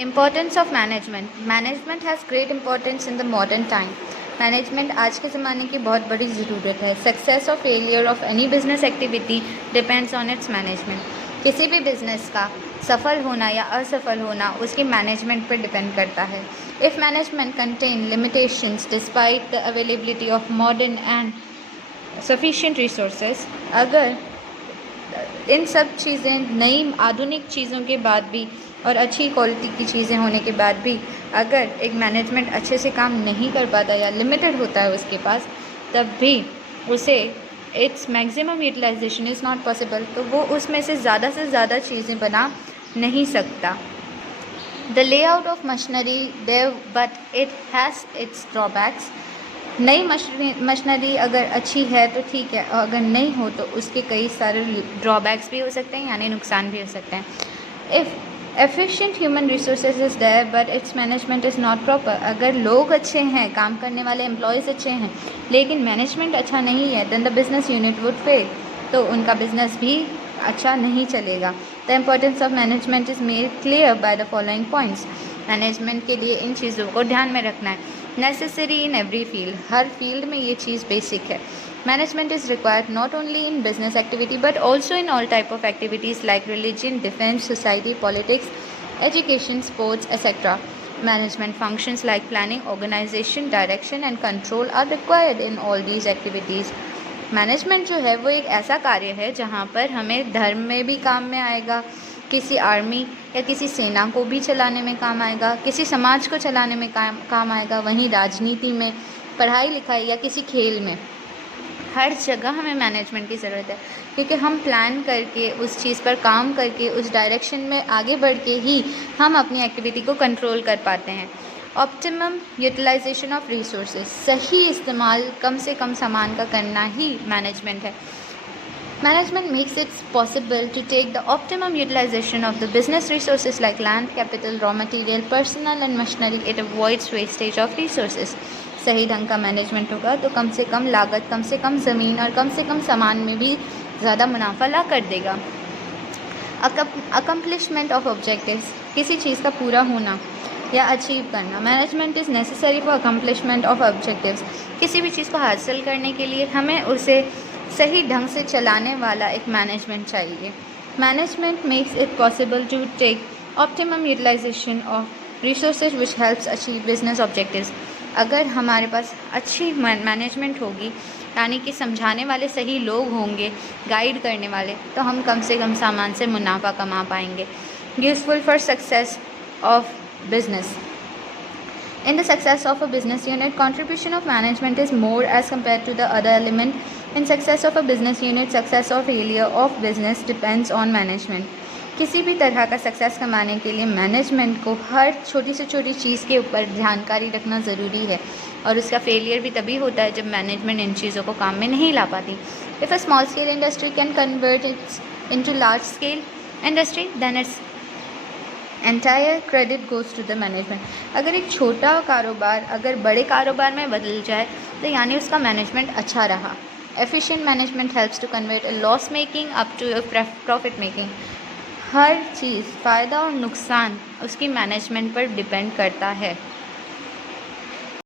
Importance of management. Management has great importance in the modern time. Management आज के ज़माने की बहुत बड़ी ज़रूरत है. सक्सेस और failure of any business activity depends on it's management. किसी भी बिजनेस का सफल होना या असफल होना उसकी मैनेजमेंट पर डिपेंड करता है. If management contain limitations despite the availability of modern and sufficient resources, अगर इन सब चीज़ें नई आधुनिक चीज़ों के बाद भी और अच्छी क्वालिटी की चीज़ें होने के बाद भी अगर एक मैनेजमेंट अच्छे से काम नहीं कर पाता या लिमिटेड होता है उसके पास, तब भी उसे its maximum utilization is not possible. तो वो उसमें से ज़्यादा चीज़ें बना नहीं सकता. द लेआउट ऑफ मशीनरी देव but it has its drawbacks. नई मशीनरी अगर अच्छी है तो ठीक है, और अगर नहीं हो तो उसके कई सारे ड्रॉबैक्स भी हो सकते हैं, यानी नुकसान भी हो सकते हैं. If efficient human resources is there but its management is not proper. अगर लोग अच्छे हैं, काम करने वाले एम्प्लॉयज़ अच्छे हैं, लेकिन मैनेजमेंट अच्छा नहीं है, then the business unit would fail. तो उनका बिजनेस भी अच्छा नहीं चलेगा. The importance of management is made clear by the following points. Management के लिए इन चीज़ों को ध्यान में रखना है. Necessary in every field. हर फील्ड में ये चीज़ बेसिक है. Management is required not only in business activity but also in all type of activities like religion, defense, society, politics, education, sports, etc. Management functions like planning, organization, direction and control are required in all these activities. Management जो है वो एक ऐसा कार्य है जहाँ पर हमें धर्म में भी काम में आएगा, किसी आर्मी या किसी सेना को भी चलाने में काम आएगा, किसी समाज को चलाने में काम आएगा, वहीं राजनीति में, पढ़ाई लिखाई या किसी खेल में, हर जगह हमें मैनेजमेंट की ज़रूरत है. क्योंकि हम प्लान करके उस चीज़ पर काम करके उस डायरेक्शन में आगे बढ़ के ही हम अपनी एक्टिविटी को कंट्रोल कर पाते हैं. Optimum utilization of resources. सही इस्तेमाल कम से कम सामान का करना ही मैनेजमेंट है. Management makes it possible to take the optimum utilization of the business resources like land, capital, raw material, personnel and machinery. It avoids wastage of resources. सही ढंग का मैनेजमेंट होगा तो कम से कम लागत, कम से कम ज़मीन और कम से कम सामान में भी ज़्यादा मुनाफा ला कर देगा. Accomplishment of objectives. किसी चीज़ का पूरा होना या अचीव करना. Management is necessary for accomplishment of objectives. किसी भी चीज़ को हासिल करने के लिए हमें उसे सही ढंग से चलाने वाला एक मैनेजमेंट चाहिए. Management makes it possible to take optimum utilization of resources which helps achieve business objectives. अगर हमारे पास अच्छी मैनेजमेंट होगी, यानी कि समझाने वाले सही लोग होंगे, गाइड करने वाले, तो हम कम से कम सामान से मुनाफा कमा पाएंगे. Useful for success of business. In the success of a business unit, contribution of management is more as compared to the other element. In success of a business unit, success or failure of business depends on management. किसी भी तरह का success कमाने के लिए management को हर छोटी से छोटी चीज़ के ऊपर जानकारी रखना ज़रूरी है, और उसका फेलियर भी तभी होता है जब मैनेजमेंट इन चीज़ों को काम में नहीं ला पाती. If a small scale industry can convert its into large scale industry, then its entire credit goes to the management. अगर एक छोटा कारोबार अगर बड़े कारोबार में बदल जाए तो यानी उसका मैनेजमेंट अच्छा रहा. Efficient management helps to convert a loss making up to a profit making. हर चीज़, फ़ायदा और नुकसान उसकी मैनेजमेंट पर डिपेंड करता है.